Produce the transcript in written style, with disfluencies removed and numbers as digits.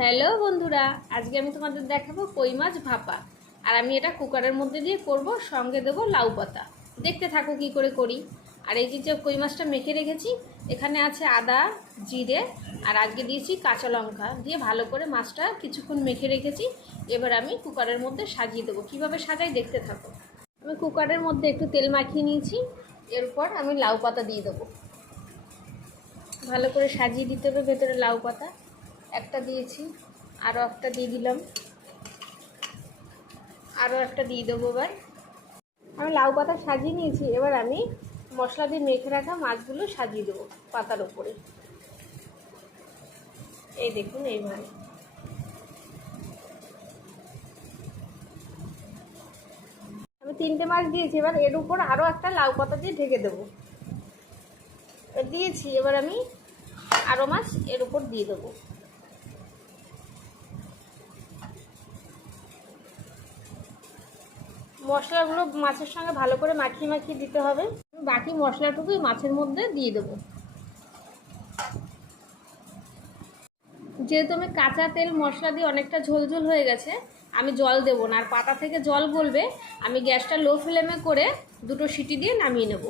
Hello বন্ধুরা, আজকে আমি তোমাদের দেখাবো কই মাছ ভাপা। আর আমি এটা কুকারের মধ্যে দিয়ে করব, সঙ্গে দেবো লাউ পাতা। দেখতে থাকো কি করে করি। আর এই যে কই মাছটা মেখে রেখেছি, এখানে আছে আদা, জিরে, আর আজকে দিয়েছি কাঁচা লঙ্কা দিয়ে ভালো করে মাছটা কিছুক্ষণ মেখে রেখেছি। এবার আমি কুকারের মধ্যে সাজিয়ে দেবো। কীভাবে সাজাই দেখতে থাকো। আমি কুকারের মধ্যে একটু তেল মাখিয়ে নিয়েছি, এরপর আমি লাউ পাতা দিয়ে দেবো। ভালো করে সাজিয়ে দিতে হবে ভেতরে লাউ পাতা। একটা দিয়েছি, আরও একটা দিয়ে দিলাম, আরও একটা দিয়ে দেবো। এবার আমি লাউ পাতা সাজিয়ে নিয়েছি, এবার আমি মশলা দিয়ে মেখে রাখা মাছগুলো সাজিয়ে দেবো পাতার ওপরে। এই দেখুন এইভাবে। আমি 3টে মাছ দিয়েছি, এবার এর উপর আরও একটা লাউ পাতা দিয়ে ঢেকে দেবো। দিয়েছি, এবার আমি আরও মাছ এর উপর দিয়ে দেবো। মশলাগুলো মাছের সঙ্গে ভালো করে মাখিয়ে মাখিয়ে দিতে হবে। বাকি মশলাটুকুই মাছের মধ্যে দিয়ে দেবো। যেহেতু আমি কাঁচা তেল মশলা দিয়ে অনেকটা ঝোল ঝোল হয়ে গেছে, আমি জল দেবো না। আর পাতা থেকে জল গলবে, আমি গ্যাসটা লো ফ্লেমে করে 2টো সিটি দিয়ে নামিয়ে নেব।